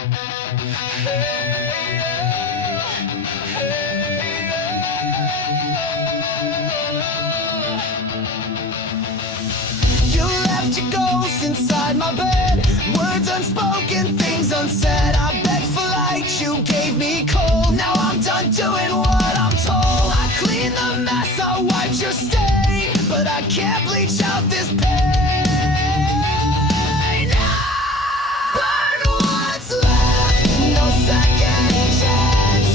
You left your ghost inside my bed, words unspoken, things unsaid. I begged for light, you gave me cold. Now I'm done doing what I'm told. I cleaned the mess, I wiped your stain, but I can't bleach out this pain. Burn what's left, no second chance.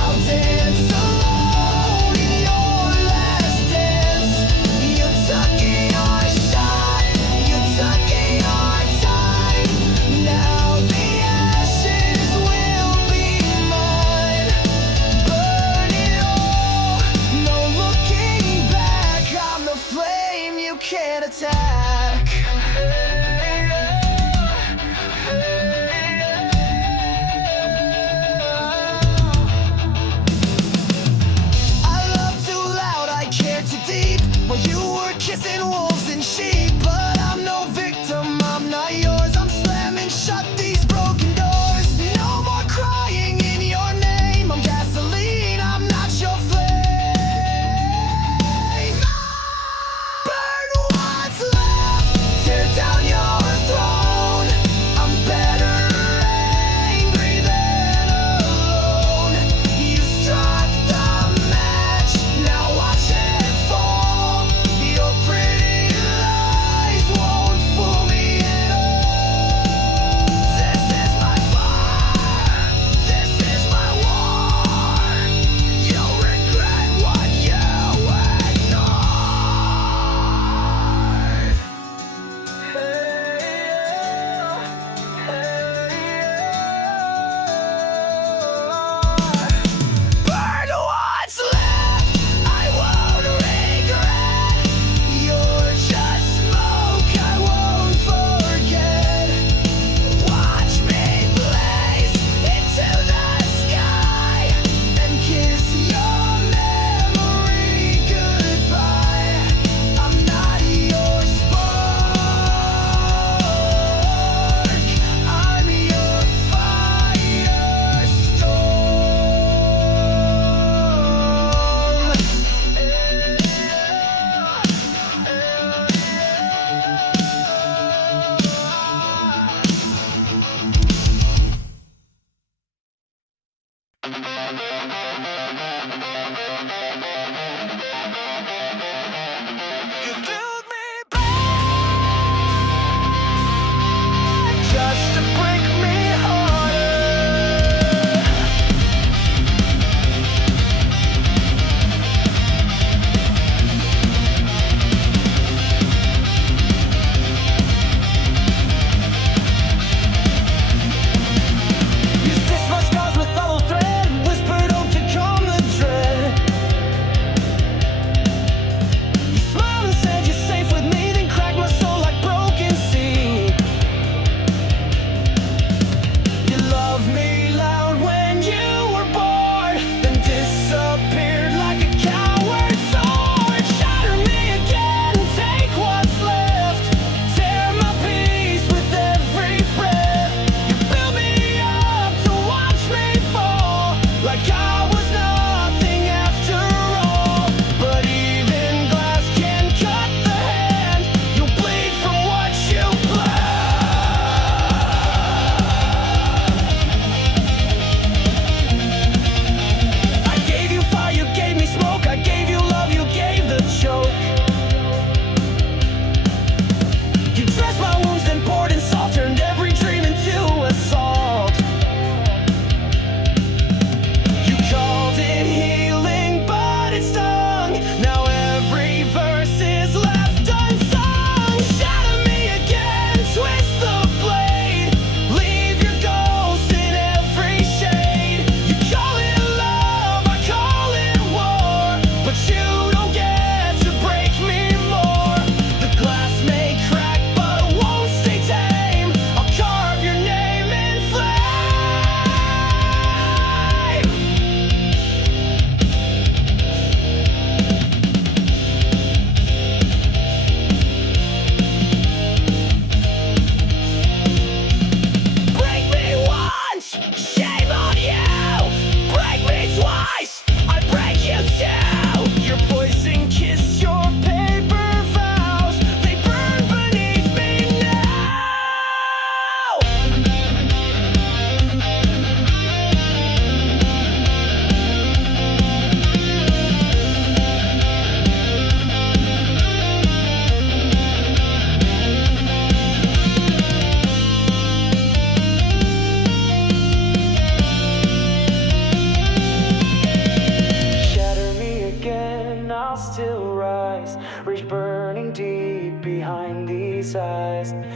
I'll dance alone in your last dance. You took your shot, you took your time. Now the ashes will be mine. Burn it all, no looking back. I'm the flame you can't attack. I love too loud, I care too deep. While you were kissing wolves and sheep. But I'm no victim, I'm not yours. I'm slamming shut these broken doors. No more crying in your name. I'm gasoline, I'm not your flame. Burn what's left, tear down your throne. I'm better angry than alone. You struck the match, now watch it fall. Your pretty lies won't fool me at all. This is my fire, this is my war. You'll regret what you ignored. Burn what's left, I won't regret. You're just smoke, I won't forget. Watch me blaze into the sky and kiss your memory goodbye. I'm not your spark, I'm your You build me back just to break me harder. You stitched my scars with hollow thread, whispered hope to calm the dread.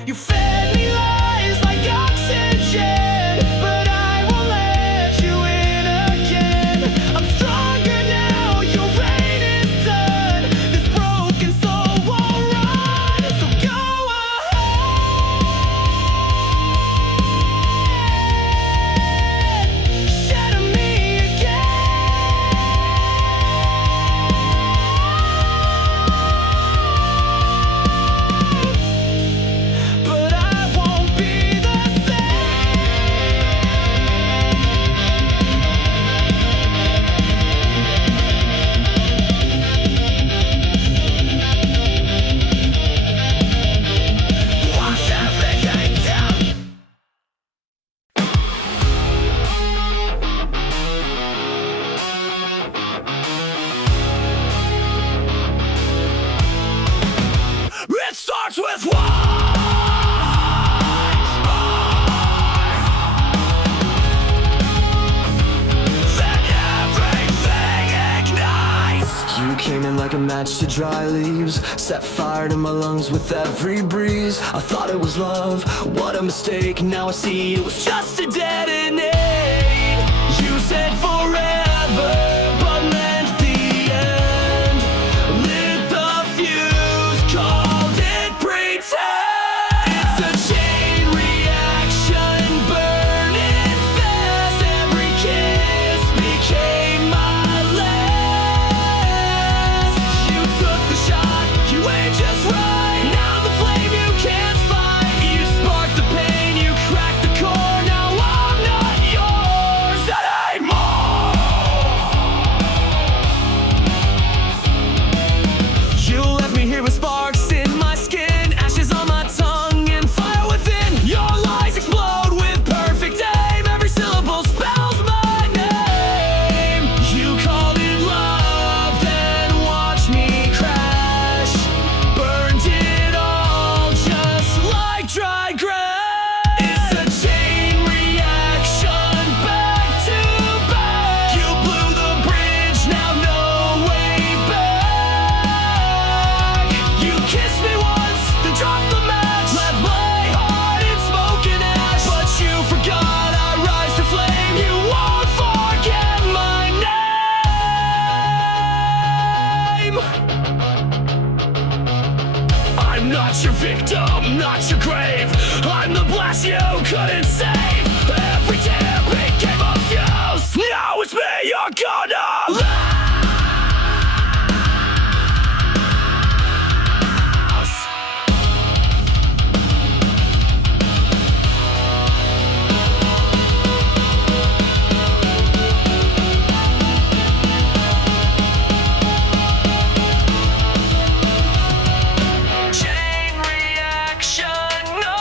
You fed me lies like oxygen, but I won't let you in again. I'm stronger now, your reign is done. This broken soul won't run, so go ahead, shatter me again. But I won't be the same. Once everything's down. It starts with one spark, then everything ignites. You came in like a match to dry leaves, set fire to my lungs with every breeze. I thought it was love, what a mistake. Now I see it was just a deadenade. You said forever, but meant the end. Lit the fuse, called it pretend. It's a chain reaction, burning fast. Every kiss became my last. You took the shot, you aimed just right. Now the flame you can't fight. You sparked the pain, you cracked the core. Now I'm not yours anymore. You left me here with sparks in my skin, ashes on my tongue, and fire within. Your lies explode with perfect aim. Every syllable spells my name. You called it love, then watched me crash. Burned it all just like dry grass. It's a chain reaction, back to back. You blew the bridge, now no way back. You kissed me once, then dropped the match. Left my heart in smoke and ash, but you forgot I rise to flame. You won't forget my name. I'm not your victim, not your grave. I'm the blast you couldn't save. Every tear became a fuse. Now it's me you're gonna lose. Chain reaction, no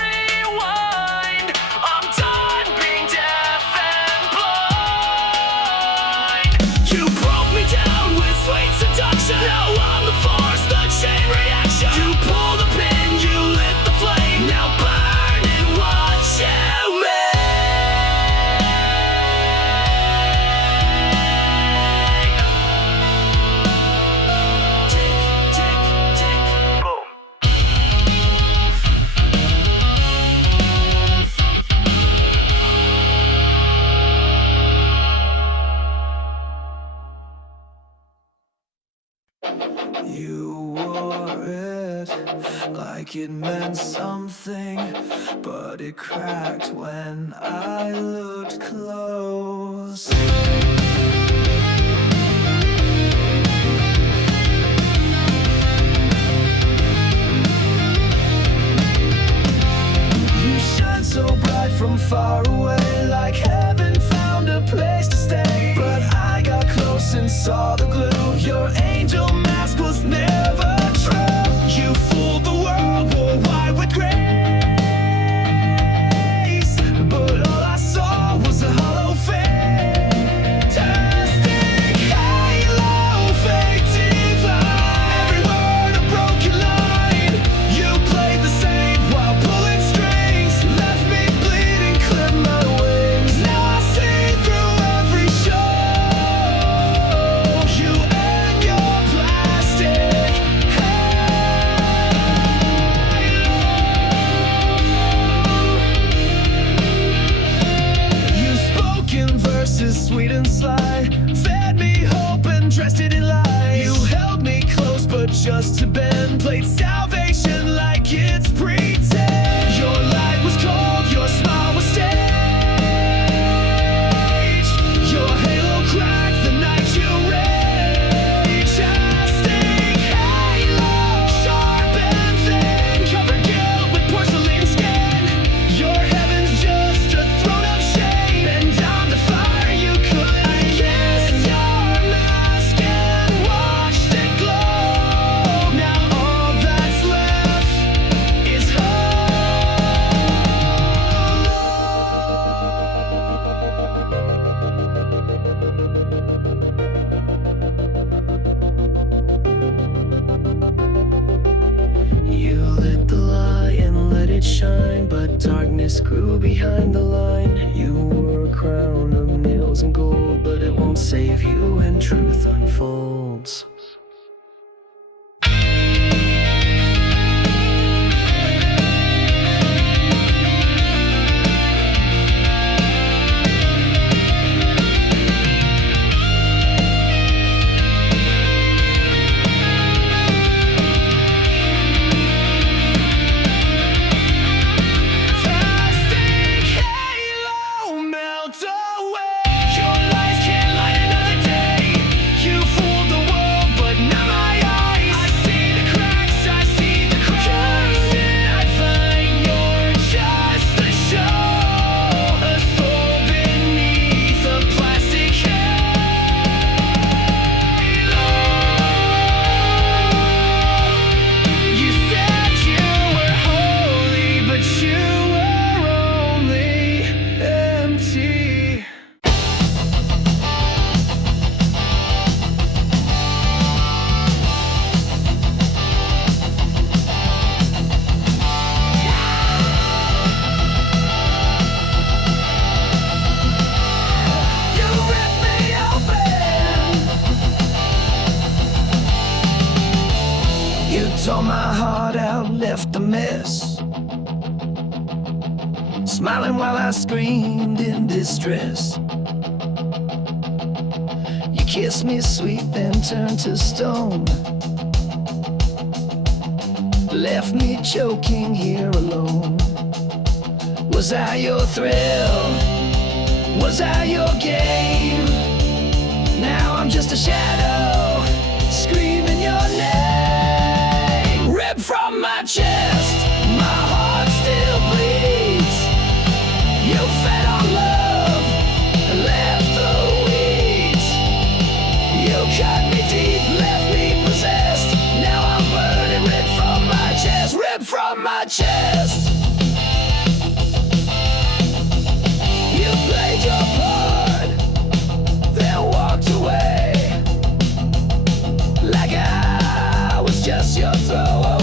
rewind. I'm done being deaf and blind. You broke me down with sweet seduction. Now I'm the force, the chain reaction. You pull the pin, you lit the flame. Now burn and watch you make. Tick, tick, tick, boom. You wore it like it meant something, but it cracked when I looked close. You shine so bright from far away, like heaven found a place to stay. But I got close and saw the glue. Your angel mask was never true. You fooled the world, wore white with grace. But all I saw was a hollow fantastic halo, fake divine. Every word a broken line. You played the same while pulling strings. Left me bleeding, clipped my wings. Now I see through every show. You and your plan. sweet and sly, fed me hope and dressed it in lies. You held me close but just to bend, played salvation like it's pretend. Your light was cold, your smile was staged. Your halo cracked the night you raged. I stink halo, sharp and thin, covered guilt with porcelain skin. Your heaven's just a throne of shame, and down the fire you couldn't kiss. Your mask and watched it glow. Now all that's left is You lit the light and let it shine, but darkness grew behind the line. You wore a crown of nails and gold, but it won't save you when truth unfolds. Tore my heart out, left a mess, smiling while I screamed in distress. You kissed me sweet, then turned to stone, left me choking here alone. Was I your thrill? Was I your game? Now I'm just a shadow, screaming your name. Ripped from my chest, my heart still bleeds. You fed on love and left the weeds. You cut me deep, left me possessed. Now I'm burning, ripped from my chest, ripped from my chest. You played your part, then walked away, like I was just your throwaway.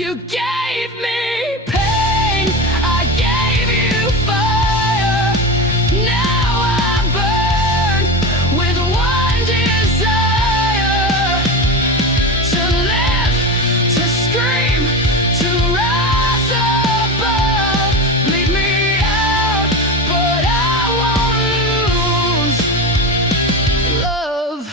You gave me pain, I gave you fire. Now I burn with one desire: to live, to scream, to rise above. Bleed me out, but I won't lose love.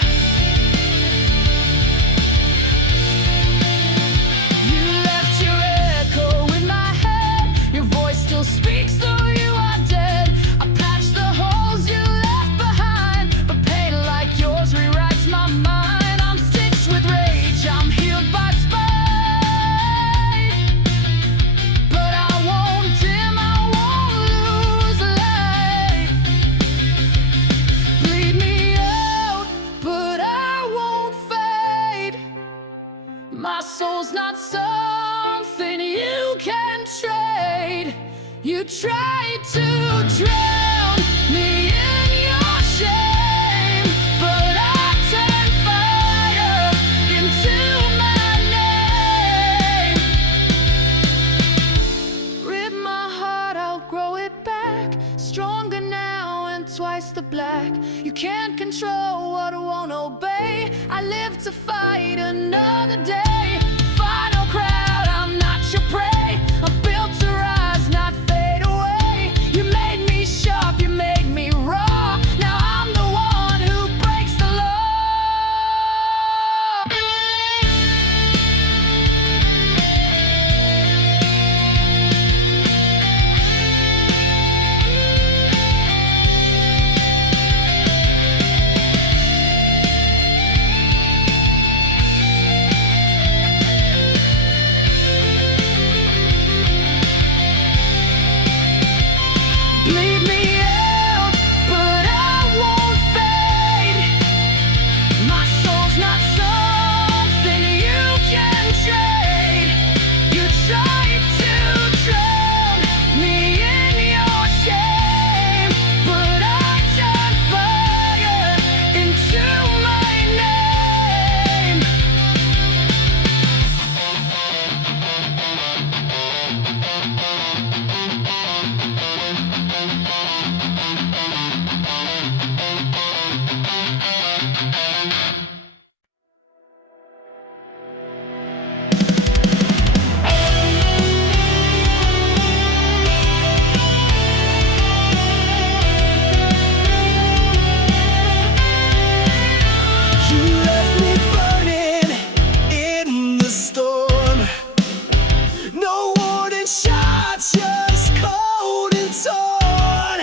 You left your echo in my head. Your voice still speaks though you are dead. I patched the holes you left behind, but pain like yours rewrites my mind. I'm stitched with rage, I'm healed by spite, but I won't dim, I won't lose light. Bleed me out, but I won't fade. My soul's not something you can trade. You tried to drown me in your shame, but I turned fire into my name. Rip my heart, I'll grow it back, stronger now and twice the black. You can't control what won't obey. I live to fight another day. Final crowd, I'm not your prey. I'm built to rise, not fade away. You made me sharp, you made me raw. Now I'm the one who breaks the law. Bleed me out, but I won't fade. My soul's not something you can trade. You tried to drown me in your shame, but I turned fire into my name. You left me burning in the storm. No warning shots, just cold and torn.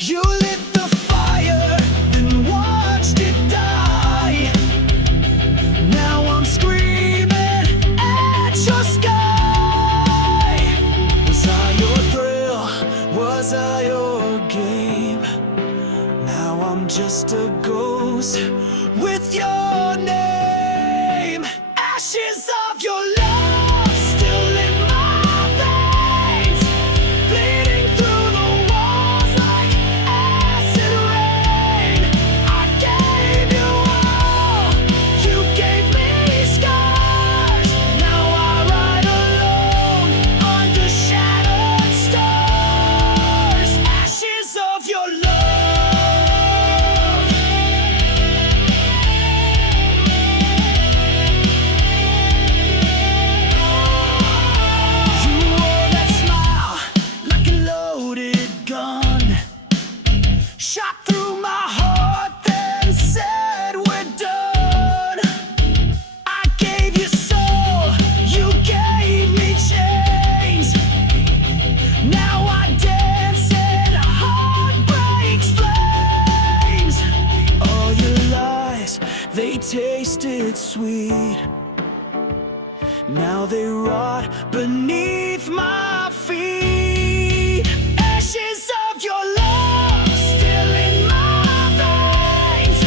You lit the fire, then watched it die. Now I'm screaming at your sky. Was I your thrill? Was I your game? Now I'm just a ghost with your name. Ashes of your love still in my veins, bleeding through the walls like acid rain. I gave you all, you gave me scars. Now I ride alone under shattered stars. Ashes of your love. You wore that smile like a loaded gun, shot through my heart, then said we're done. I gave you soul, you gave me chains. Now I dance in heartbreak's flames. All your lies, they tasted sweet. Now they rot beneath my feet. Ashes of your love still in my veins,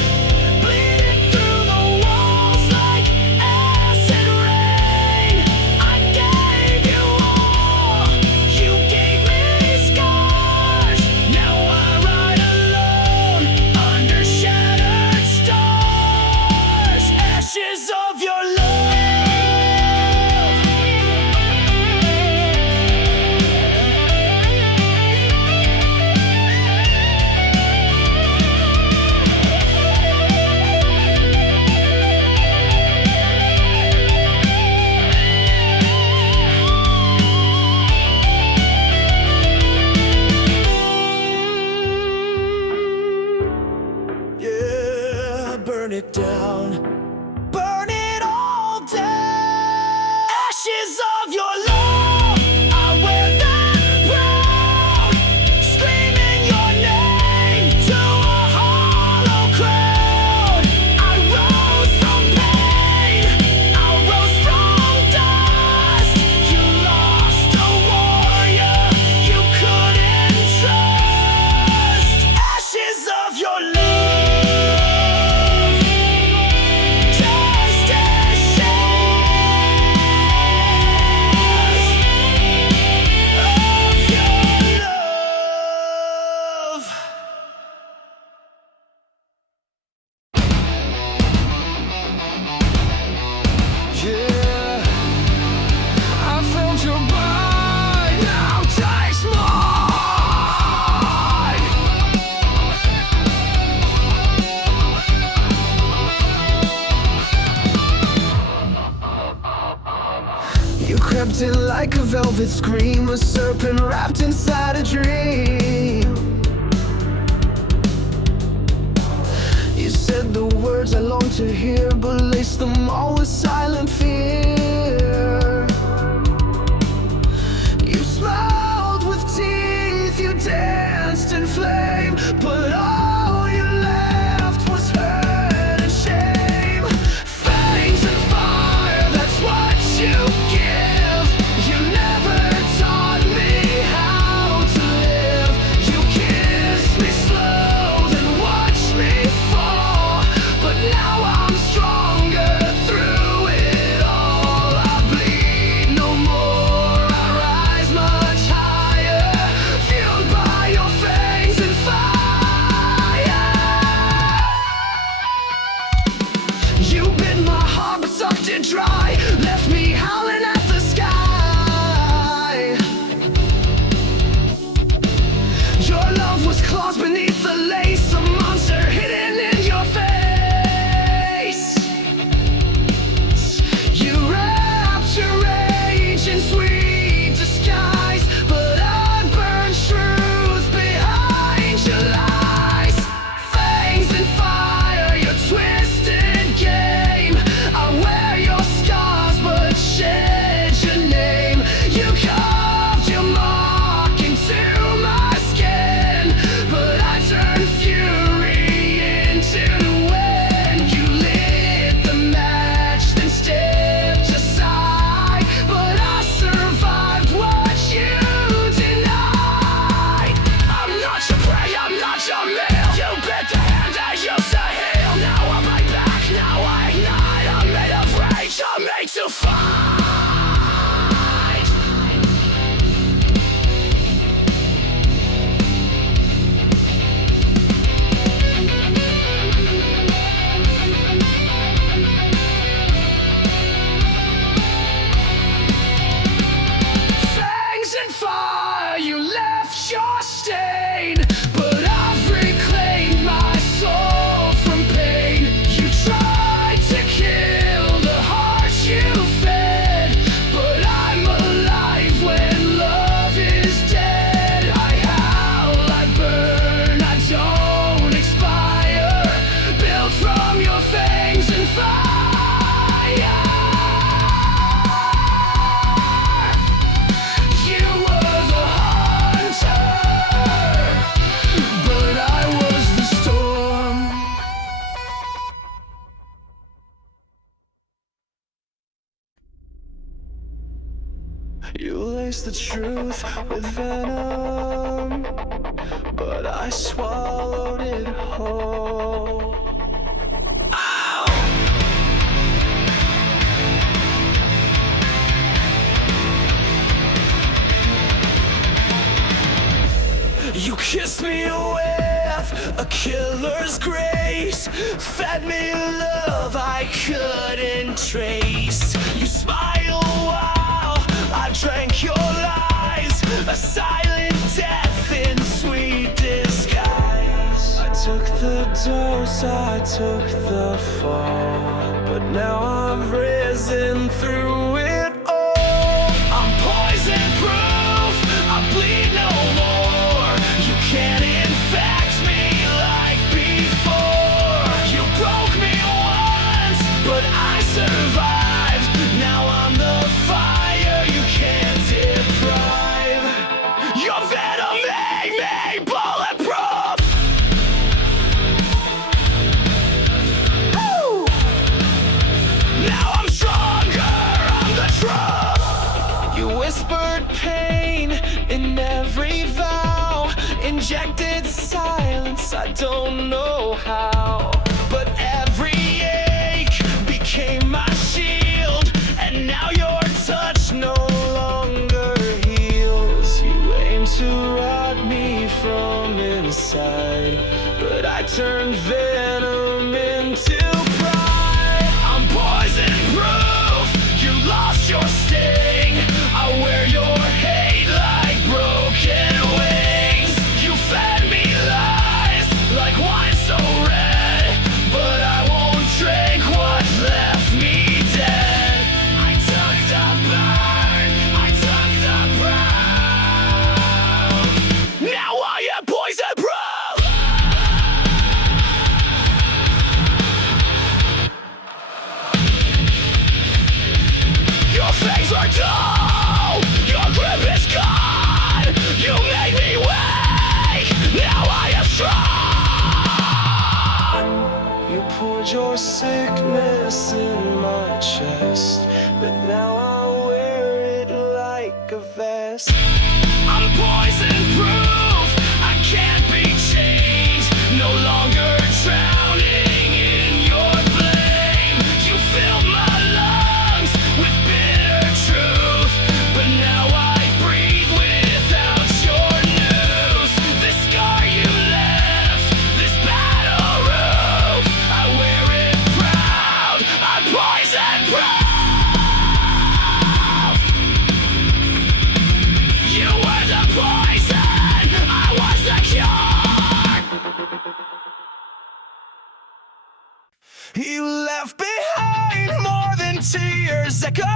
bleeding through the walls like acid rain. I gave you all, you gave me scars. Now I ride alone under shattered stars. Ashes of your love. like a velvet scream, a serpent wrapped inside a dream. You said the words I long to hear, but laced them all with silent fear. You smiled with teeth, you danced in flame, but all you left was hurt and shame. Fangs and fire, that's what you give. You never taught me how to live. You kissed me slow, then watched me fall, but now I'm stronger through it all. I bleed no more, I rise much higher, fueled by your fangs and fire. You bit my heart but sucked it dry, left me howling at the sky. Your love was claws beneath the lace, a monster hidden in your face. You wrapped your rage in sweet disguise, but I burned truth behind your lies. Fangs and fire, your twisted game. I wear your scars but shed your name. You carved your mark into my skin, but I turned fury into the wind. You lit the match, then stepped aside, but I survived what you denied. I'm not your prey, I'm not your meal. You bit the hand I used to heal. Now I'm right back, now I ignite. I'm made of rage, I'm made to fight. Fangs and fire, you left your stain, but I've reclaimed my soul from pain. You tried to kill the heart you fed, but I'm alive when love is dead. I howl, I burn, I don't expire, built from your fangs and fire. You were the hunter, but I was the storm. You laced the truth with venom, but I swallowed it whole. Ow! You kissed me with a killer's grace, fed me love I couldn't trace. You smiled while I drank your lies, a silent death in sweet disguise. I took the dose, I took the fall, but now I've risen through it all. I'm poison proof, I bleed no more. You can't infect me like before. You broke me once, but I survived. Now I'm the fire you can't deprive. Your venom made me bulletproof. Woo! Now I'm stronger, I'm the truth. You whispered pain in every vow, injected silence, I don't know how, but every ache became my shield, and now your touch no longer heals. You aim to rot me from inside, but I turned venom into pride. I'm poison proof, you lost your sting. I wear your hate like broken wings. You fed me lies like wine so red, but I won't drink what left me dead. I took the burn, I took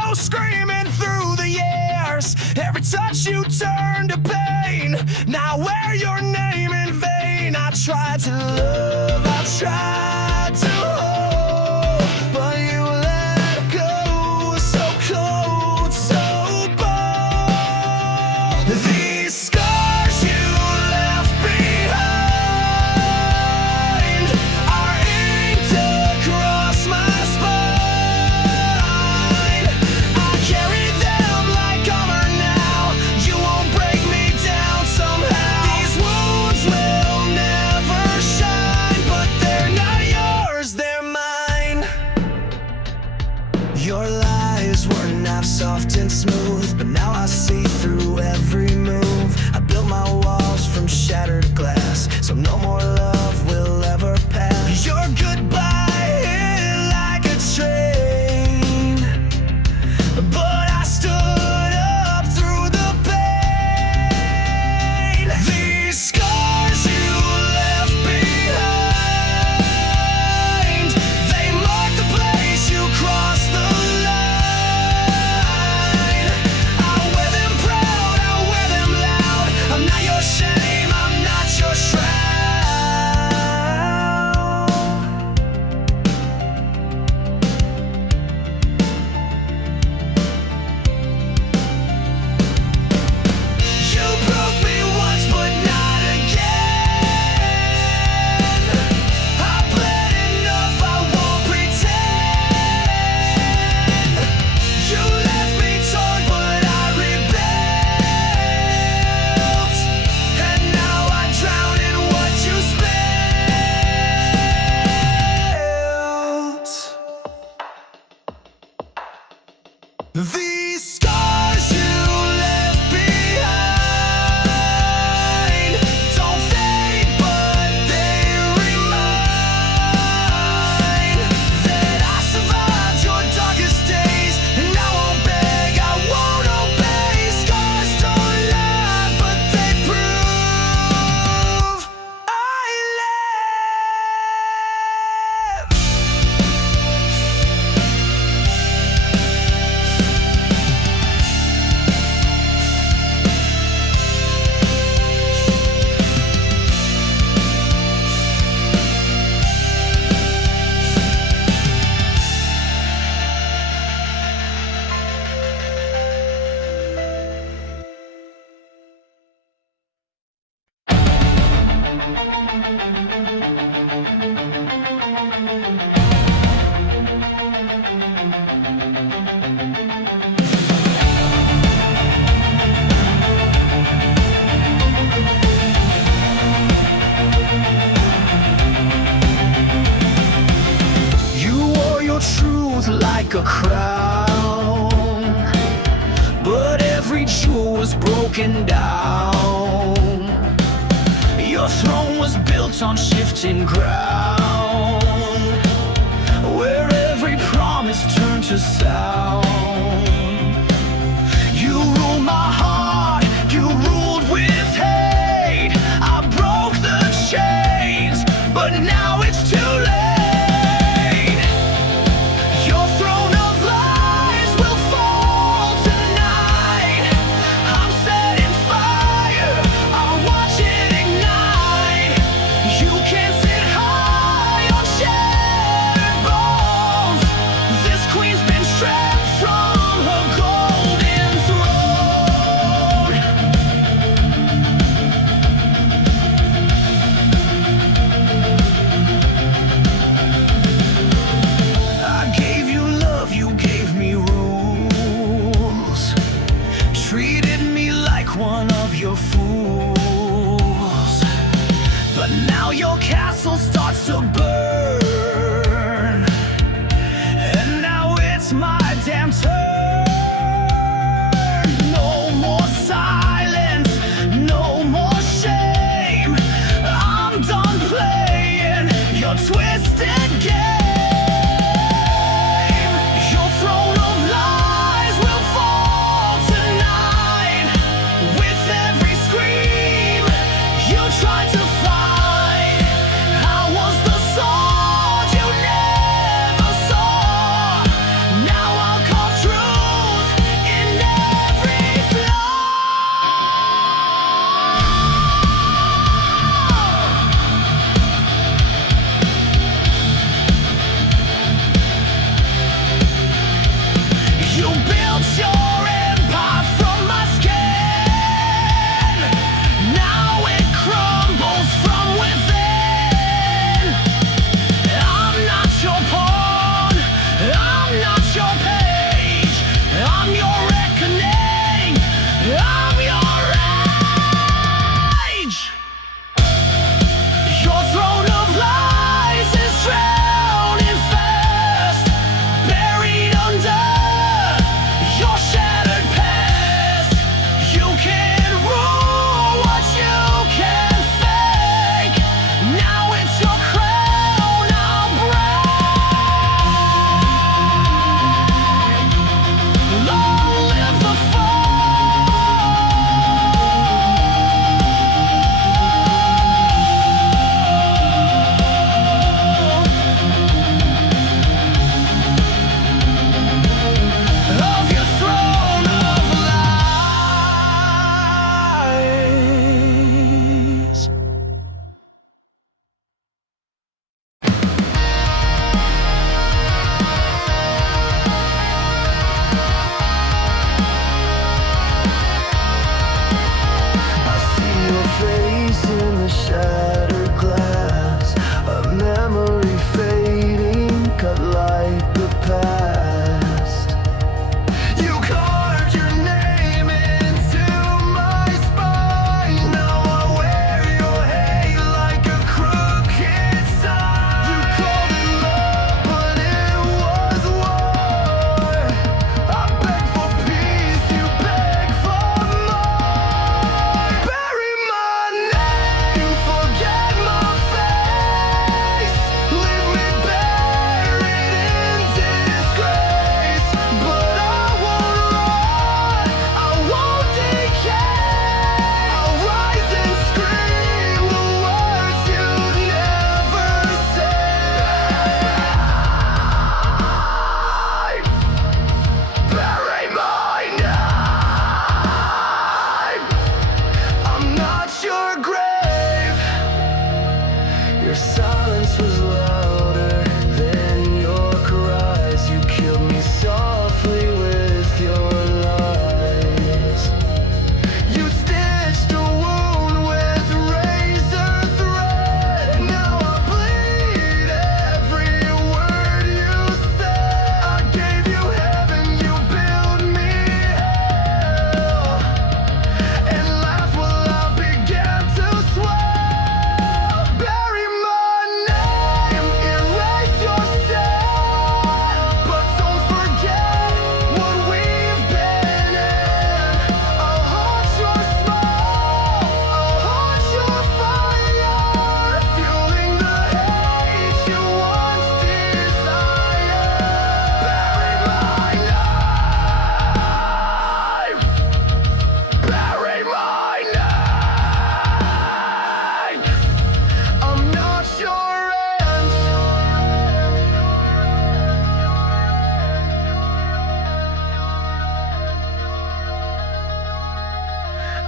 go screaming through the years. Every touch you turn to pain. Now wear your name in vain. I tried to love, I tried to hold, but you let go. So cold, so bold. These scars you left behind are inked across my spine. I carry them like armor now. You won't break me down somehow. These wounds will never shine, but they're not yours, they're mine. Your lies were not soft and smooth, but now I see through every move. I built my walls from shattered glass, so no more love will ever pass. Your goodbye hit like a train, but I stood up through the pain. These scars you left behind, they mark the place you crossed the line. I'll wear them proud, I'll wear them loud. I'm not your shame, I'm not your shroud. You broke me once, but not again. I bled enough, I won't pretend. You left me torn, but I rebuilt. And now I drown in what you spilled. These scars you left behind don't fade, but they remind that I survived your darkest days. And I won't beg, I won't obey. Scars don't lie, but they prove I live. You wore your truth like a crown, but every jewel was broken down. Your throne was built on shifting ground, where every promise turned to sound. You ruled my heart, you ruled with hate. I broke the chains, but now it's too late. Your throne of lies will fall tonight. I'm setting fire, I'll watch it ignite. You can't sit high on shattered bones. This queen's been stripped from her golden throne. I gave you love, you gave me rules. Treated me like one of your fools. But now your castle starts to burn, and now it's my damn turn. No more silence, no more shame. I'm done playing your twisted game. Your throne of lies will fall tonight. With every scream you tried to fight, I was the sword you never saw. Now I'll carve truth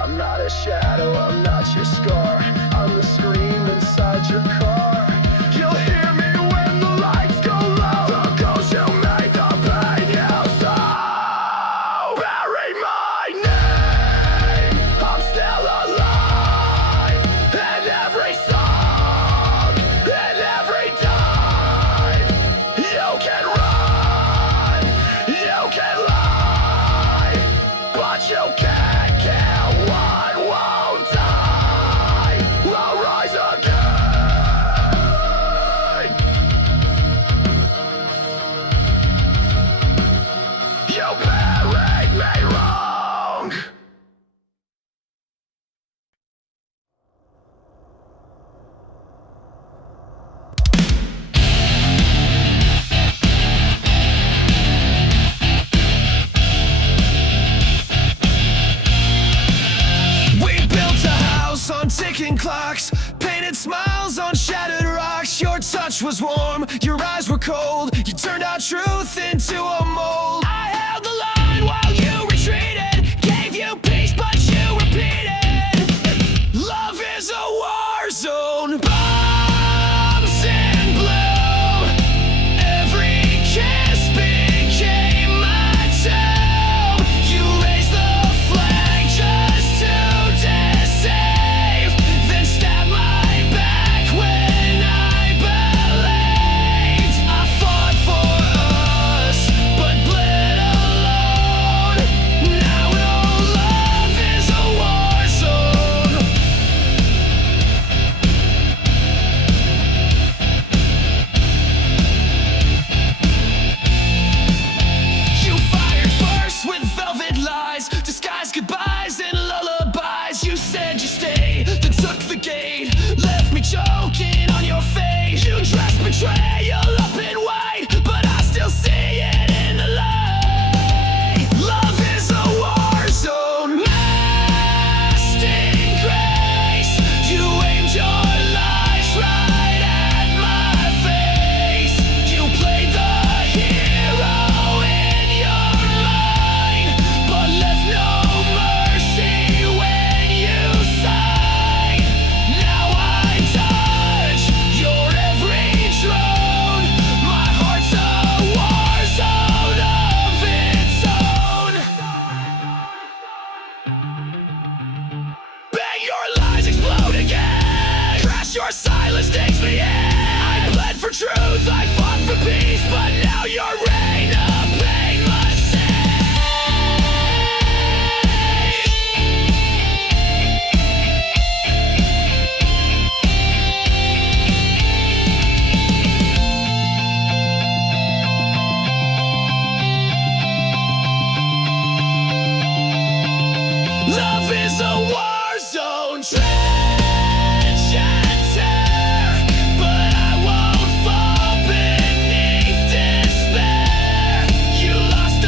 I'm not a shadow, I'm not your scar. I'm the scream inside your car. You'll hear me when the lights go low. The ghost you make the pain you sow. Bury my name, I'm still alive. In every song, in every dive. You can run, you can lie, but you can't kill what won't die. I'll rise again. You buried me wrong. We built a house on ticking clocks, painted smiles on shattered rocks. Your touch was warm, your eyes were cold. You turned our truth into a mold. I held the line while you retreated, gave you peace but you repeated. Love is a war zone, bombs in blue. Every kiss became my tomb. You raised the flag just to deceive, then stabbed my back when I believed. I fought for us, but bled alone. Now no love is a war zone. You fired first with velvet lies, disguised goodbyes and lullabies. You said you stay, then took the gate, left me choking on your face. You dressed betrayal up in white, but I still see it in the light. Love is a war zone, masked in grace. You aimed your lies right at my face. You played the hero in your mind, but left no mercy when you sighed. Now I touch your every drone. My heart's a war zone of its own. Bang, your lies explode again. Crash, your silence takes me in. I bled for truth, I fought for peace, but now your reign of pain must Love is a war zone, trench and tear, but I won't fall beneath despair. You lost a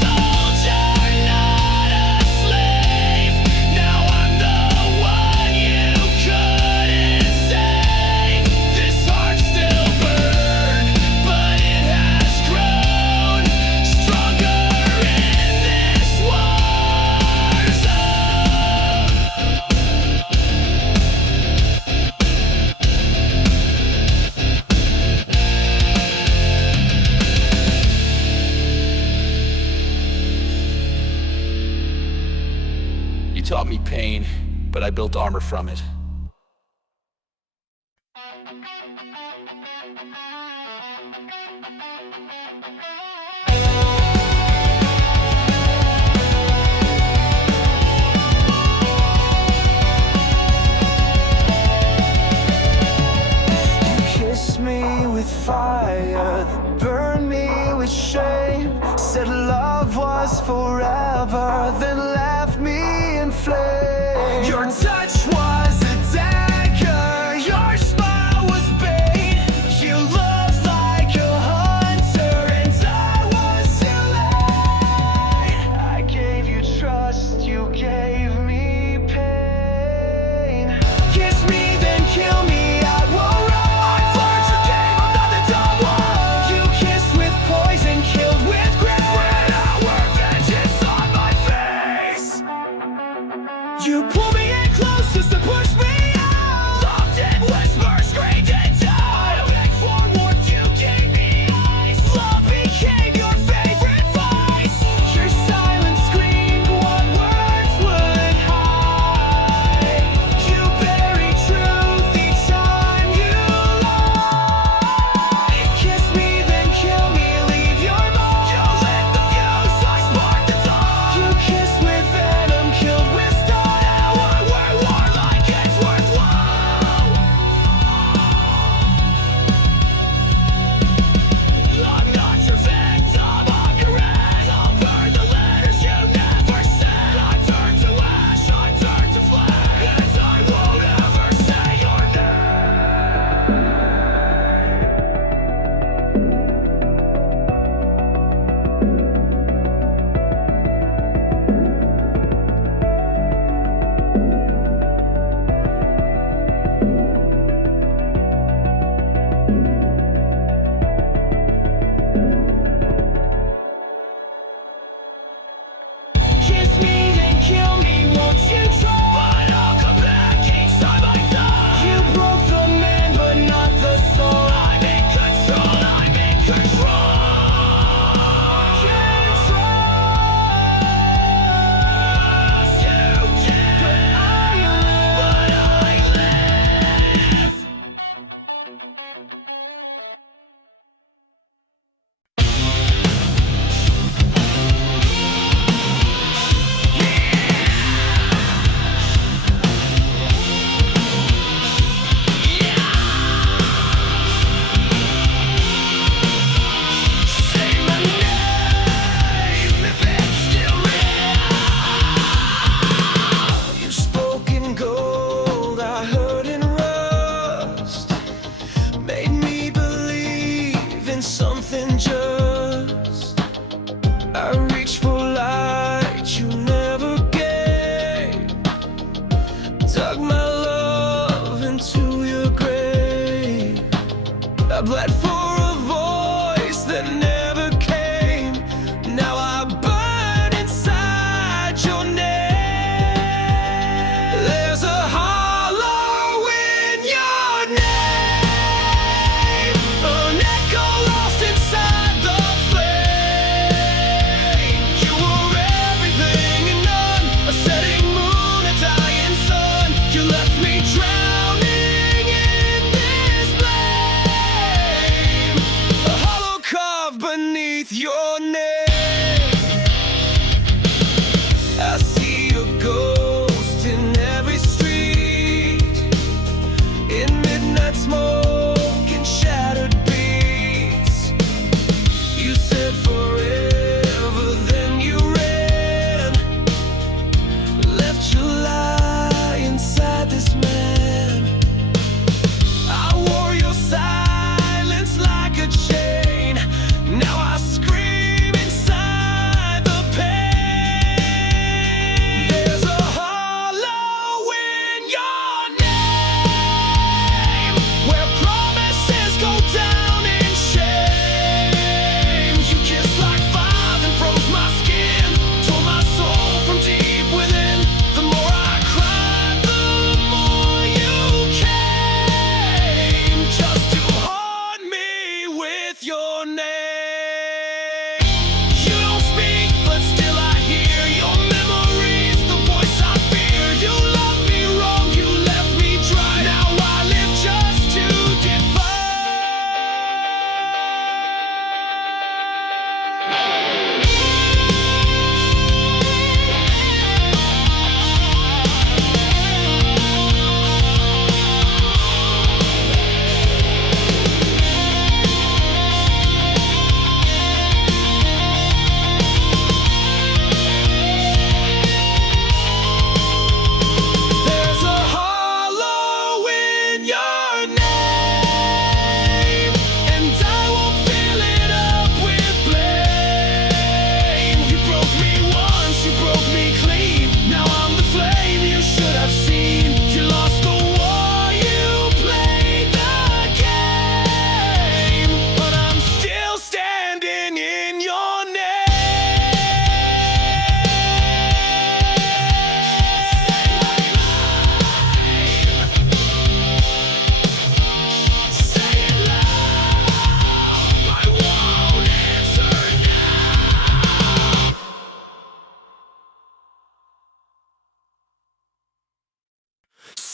soldier, not a slave. Now I'm the one you couldn't save. This heart still burns, but it has grown stronger in this war zone. You taught me pain, but I built armor from it. You kissed me with fire, that burned me with shame. Said love was forever, then left me in flames. Your touch was a dagger, your smile was bait. You looked like a hunter and I was too late. I gave you trust, you gave me pain. Kiss me, then kill me, I won't run. I've learned your game, I'm not the dumb one. You kissed with poison, killed with grace. When our vengeance You pull me in close just to push me out. Loved in whisper, screamed in doubt. I begged for warmth, you gave me ice. Love became your favorite vice. Your silence screamed what words would hide. You bury truth each time you lie. Kiss me, then kill me, leave your mark. You lit the fuse, I sparked the dark. You kissed with venom, killed with style. Now we're warlike, it's worth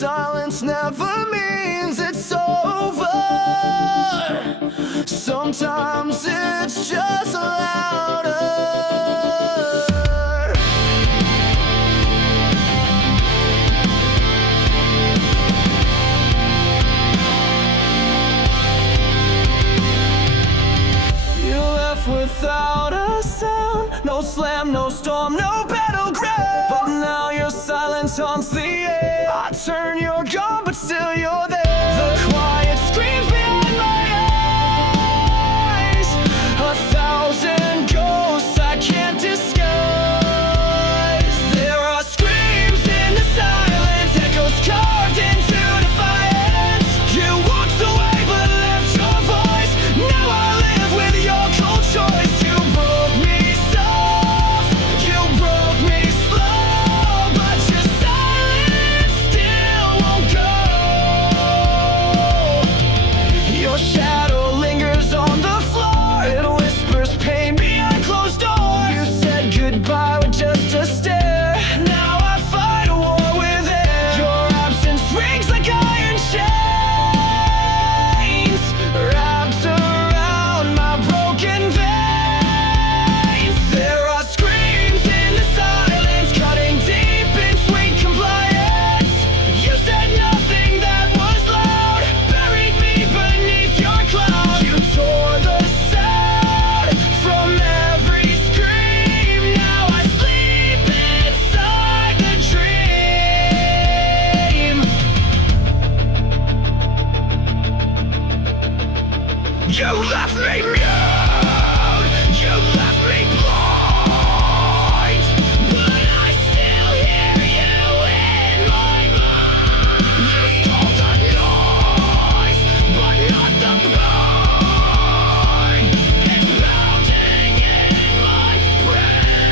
silence never means it's over. Sometimes it's just louder. You left without a sound, no slam, no storm, no battleground. But now your silence haunts the air. I turn, you're gone, but still you're there. The quiet screams behind my eyes, 1,000 ghosts I can't disguise. There are screams in the silence, echoes carved into defiance. You walked away but left your voice. Now I live with your cold choice. You broke me soft, you broke me slow, but your silence still won't go. Your shadow lingers on the floor, it whispers pain behind closed doors. You said goodbye with just a stare. Now I fight a war with air. Your absence rings like iron chains, wrapped around my broken veins. There are screams in the silence, cutting deep in sweet compliance. You said nothing that was loud, buried me beneath your cloud. You tore the sound from every scream. Now I sleep inside the dream. You left me mute, you left me blind, but I still hear you in my mind. You stole the noise, but not the pain. It's pounding in my brain.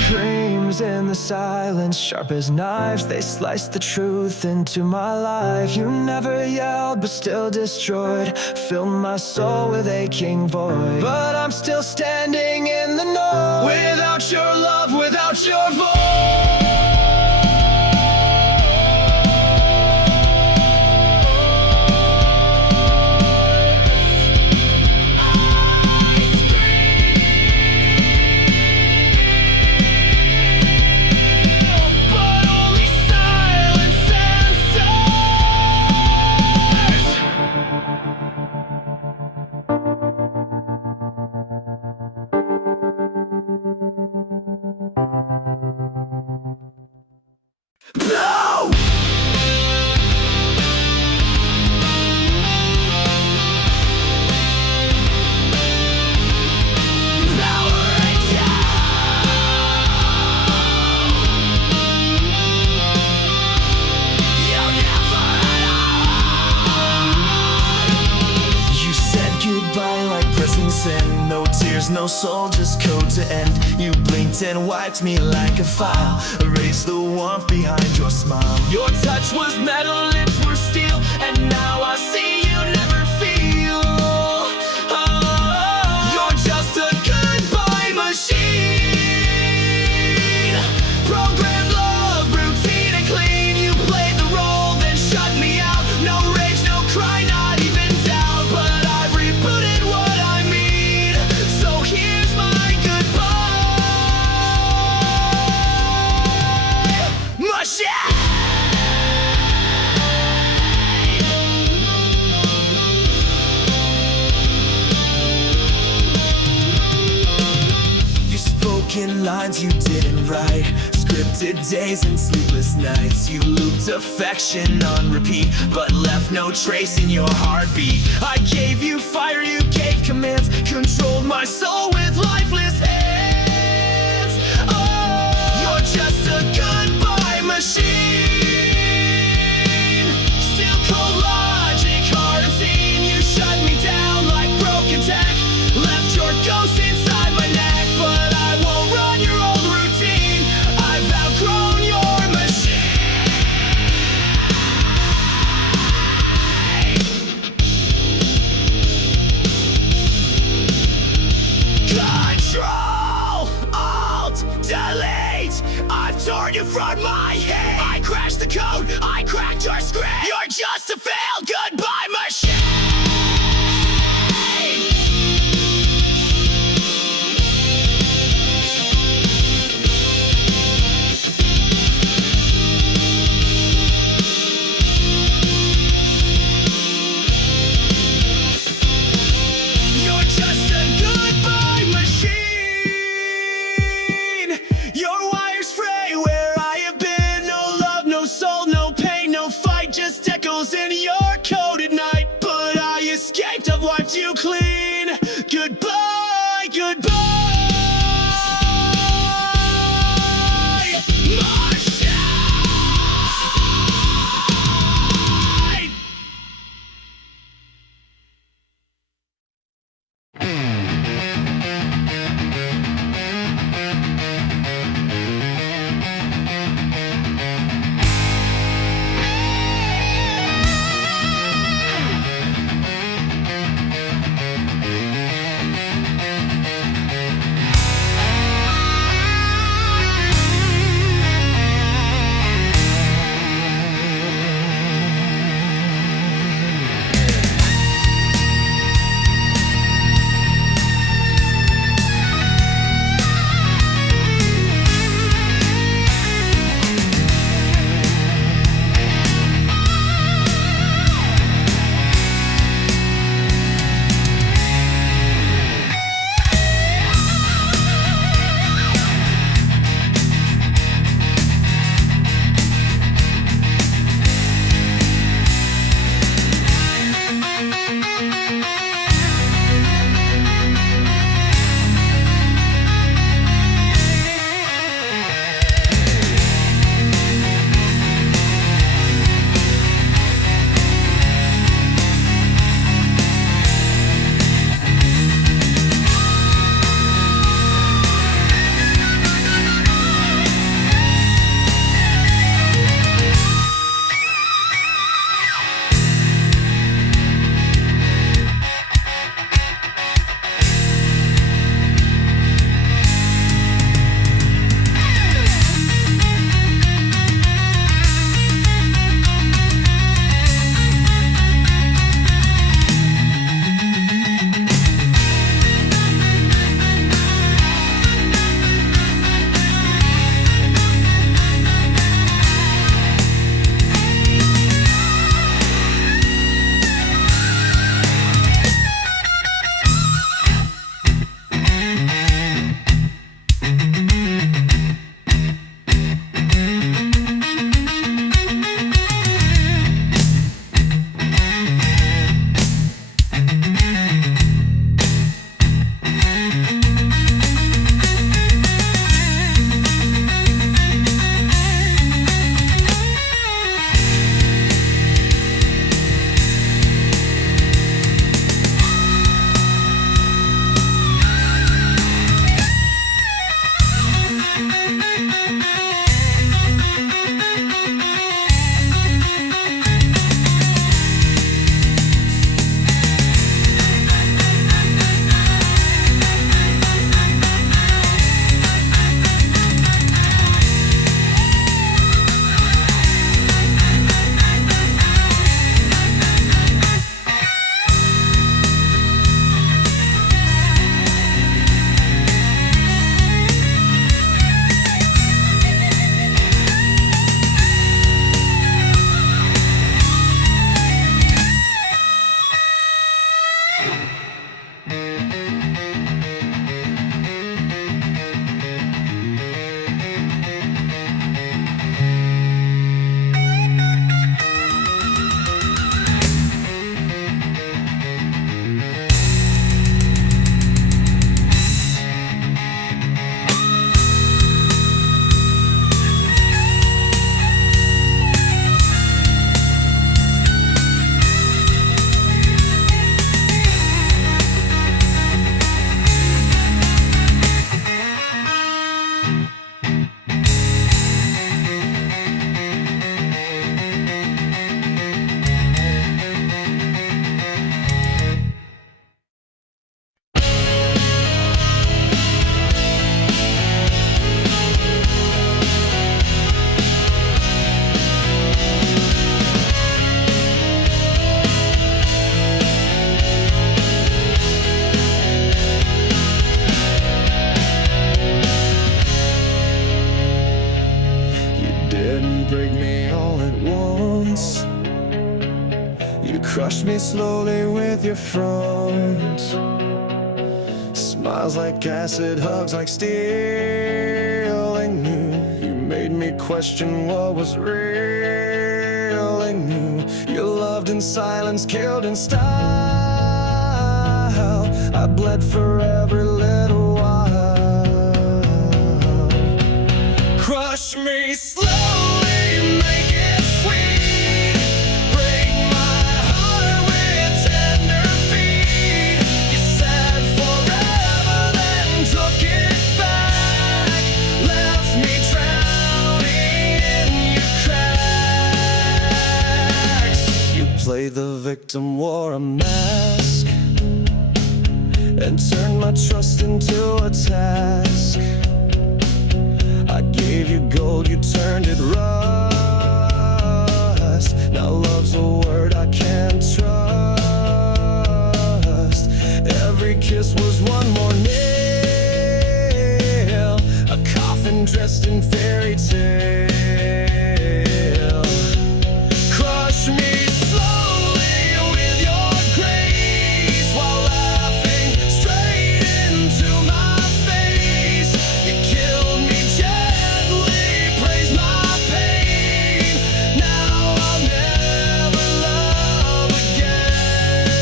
Screams in the silence, sharp as knives, they slice the truth into my life. You never yelled, but still destroyed, filled my soul with aching void. But I'm still standing in the noise, without your love, without your voice. But only silence answers. No! You said goodbye like pressing send, no tears, no soul, just code to end. You blinked and wiped me like a file, erased the warmth behind your smile. Your touch was metal, lips were steel, and now I see you never feel. Oh, you're just a goodbye machine, programmed love, routine and clean. You played the role, then shut me out. No rage, no cry, not even doubt, but I've rebooted what I mean. So here's my goodbye machine. You spoke in lines you didn't write, scripted days and sleepless nights. You looped affection on repeat, but left no trace in your heartbeat. I gave you fire, you gave commands, controlled my soul with lifeless hands. Oh, you're just a goodbye machine, still cold logic, hard unseen. You shut me down like broken tech, left your ghost inside my neck. But I won't run your old routine, I've outgrown your machine. Control. torn you from my head. I crashed the code, I cracked your script. You're just a failed goodbye machine. Just echoes in your coded didn't break me all at once. You crushed me slowly with your front. Smiles like acid, hugs like steel. I knew you made me question what was real. I knew you loved in silence, killed in style. I bled for every little while. Crush me slowly, make it sweet. Break my heart with tender feet. You said forever, then took it back. Left me drowning in your cracks. You played the victim, wore a mask, and turned my trust into a task. I gave you gold, you turned it rust. Now love's a word I can't trust. Every kiss was one more nail, a coffin dressed in fairy tale. Crush me slowly with your grace, while laughing straight into my face. You killed me gently, praised my pain. Now I'll never love again.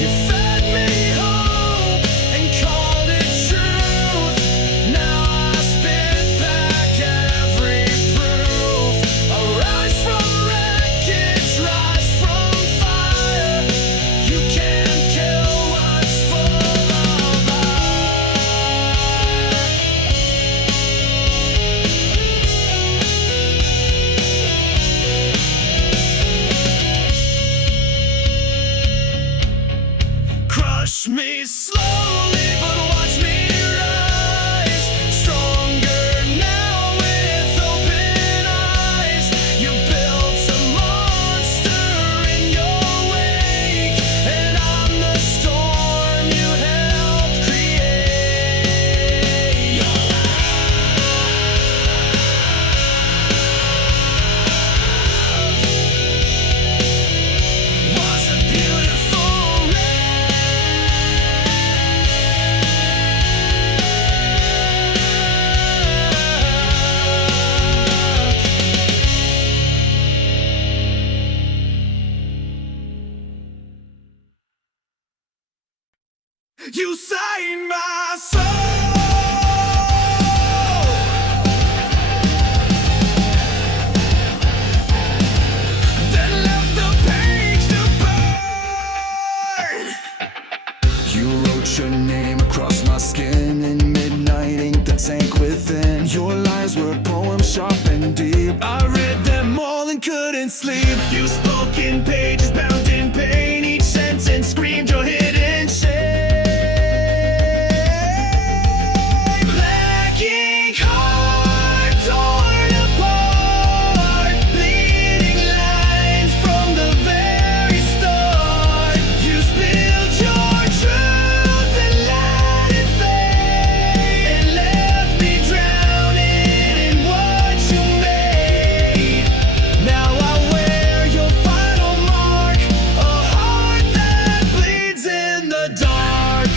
You fed me hope and called it truth. Now I spit back every proof. I rise from wreckage, rise from fire. You can't kill what's full of Crush me slowly, but watch me rise. Stronger now with open eyes. You built a monster in your wake, and I'm the storm you helped create. Your love was a beautiful You saved my soul. Then left the page to burn. You wrote your name across my skin in midnight ink that sank within. Your lies were poems sharp and deep. I read them all and couldn't sleep. You spoke in pages bound in pain. Each sentence screamed your hidden shame. Black ink heart torn apart, bleeding lines from the very start. You spilled your truth and let it fade, and left me drowning in what you made. Now I wear your final mark, a heart that bleeds in the dark.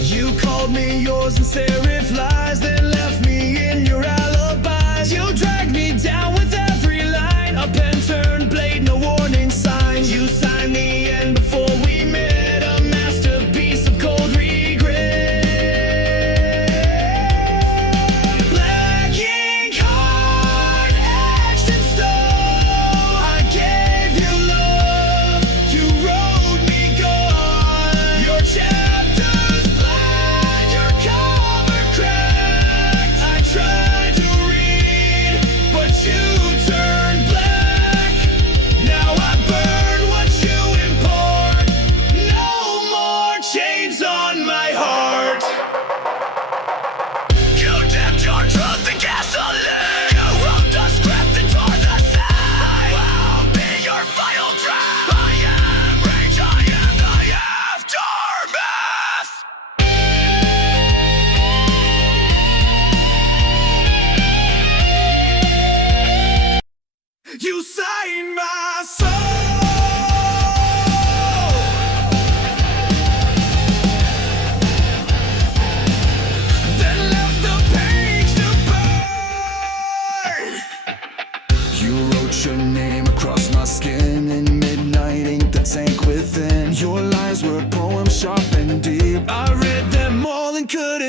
You called me yours in serif lies, then left me in your alibis. You dragged me down with every line, a pen turned blade, no warning signs. You signed the end before we met, a masterpiece of cold regret. Black ink heart etched in stone. I gave you love, you wrote me gone. Your chapters black, your cover cracked. I tried to read, but you turned black. Now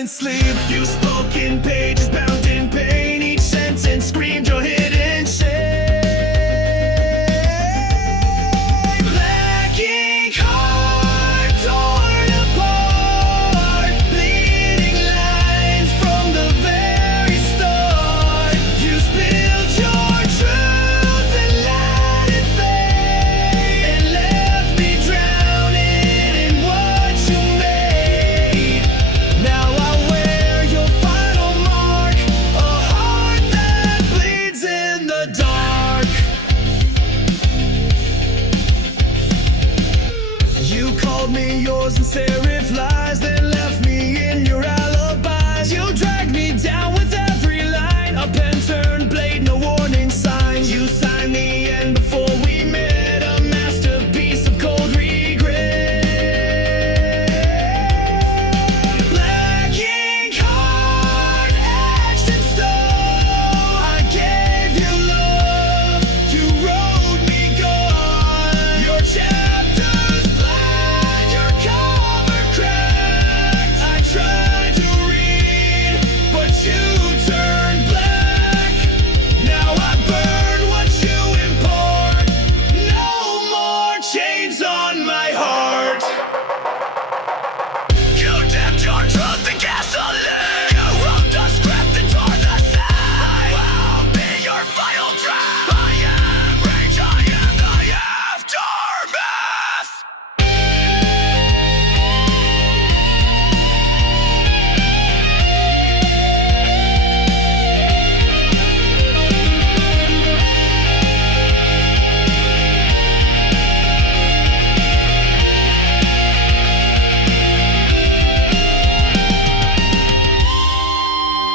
sleep. You spoke in pages bound in pain. Each sentence screamed your hidden shame. Black ink heart torn apart, bleeding lines from the very start. You spilled your truth and let it fade, and left me drowning in what you made. Now I wear your final mark, a heart that bleeds in the dark. You called me yours and serif lies, then left me in your alibis. You dragged me down with every line, a pen turned blade, no warning signs. You signed the end before we met, a masterpiece of cold regret. Black ink heart etched in stone. I gave you love, you wrote me gone. Your chapters black, your cover cracked. I tried to read, but you turned black. Now I burn what you import. No more chains on my heart. You dipped your truth in gasoline. You wrote the script and tore the scene. I'll be your final draft. I am rage, I am the aftermath.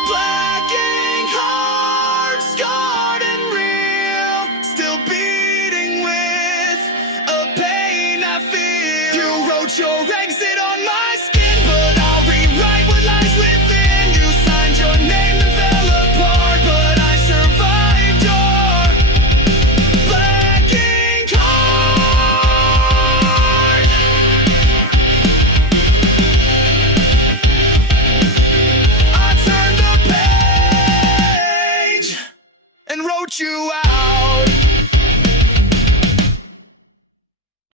Black ink heart, scarred and real, still beating with a pain I feel. You wrote your exit on my skin, but I'll rewrite what lies within. You signed your name and fell apart, but I survived your black ink heart. I turned the page and wrote you out.